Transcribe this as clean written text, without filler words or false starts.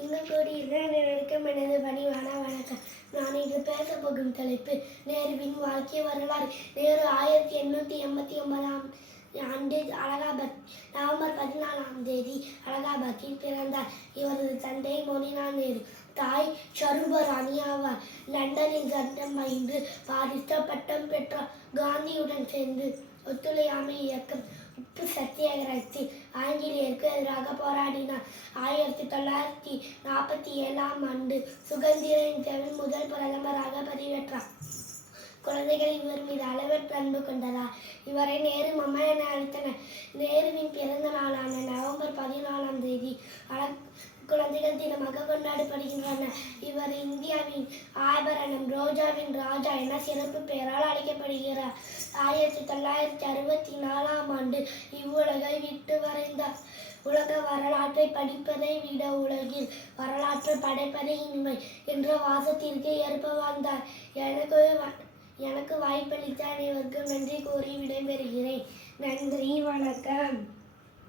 இங்கு கூடியிருந்த அனைவருக்கும் எனது பணிவான வணக்கம். நான் இன்று பேசப் போகும் தலைப்பு நேருவின் வாழ்க்கை வரலாறு. நேரு 1889ஆம் ஆண்டு நவம்பர் 14ஆம் தேதி அலகாபாத்தில் பிறந்தார். இவரது தந்தை மோதிலால் நேரு, தாய் சருபராணி ஆவார். லண்டனில் சட்டம் பயின்று பாரிஸ்டர் பட்டம் பெற்றார். காந்தியுடன் சேர்ந்து ஒத்துழையாமை இயக்கம், உப்பு சத்தியாகிரகத்தில் ஆங்கிலேயருக்கு எதிராக போராடினார். 1947ஆம் ஆண்டு சுதந்திர இந்தியாவின் முதல் பிரதமராக பதவியேற்றார். குழந்தைகள் இவர் மீது அளவற்ற அன்பு கொண்டதால் இவரை நேரு மாமா என அழைத்தனர். நேருவின் பிறந்த நாளான நவம்பர் 14ஆம் தேதி குழந்தைகள் தினமாக கொண்டாடப்படுகின்றன. இவர் இந்தியாவின் ஆபரணம், ரோஜாவின் ராஜா என சிறப்பு பெயரால் அழைக்கப்படுகிறார். 1964ஆம் ஆண்டு இவ்வுலகை விட்டு மறைந்தார். உலக வரலாற்றை படிப்பதை விட உலகில் வரலாற்றை படைப்பதை இனிமை என்ற வாசத்திற்கு ஏற்ப வாழ்ந்தார். எனக்கு வாய்ப்பளித்த அனைவருக்கும் நன்றி கூறி விடைபெறுகிறேன். நன்றி, வணக்கம்.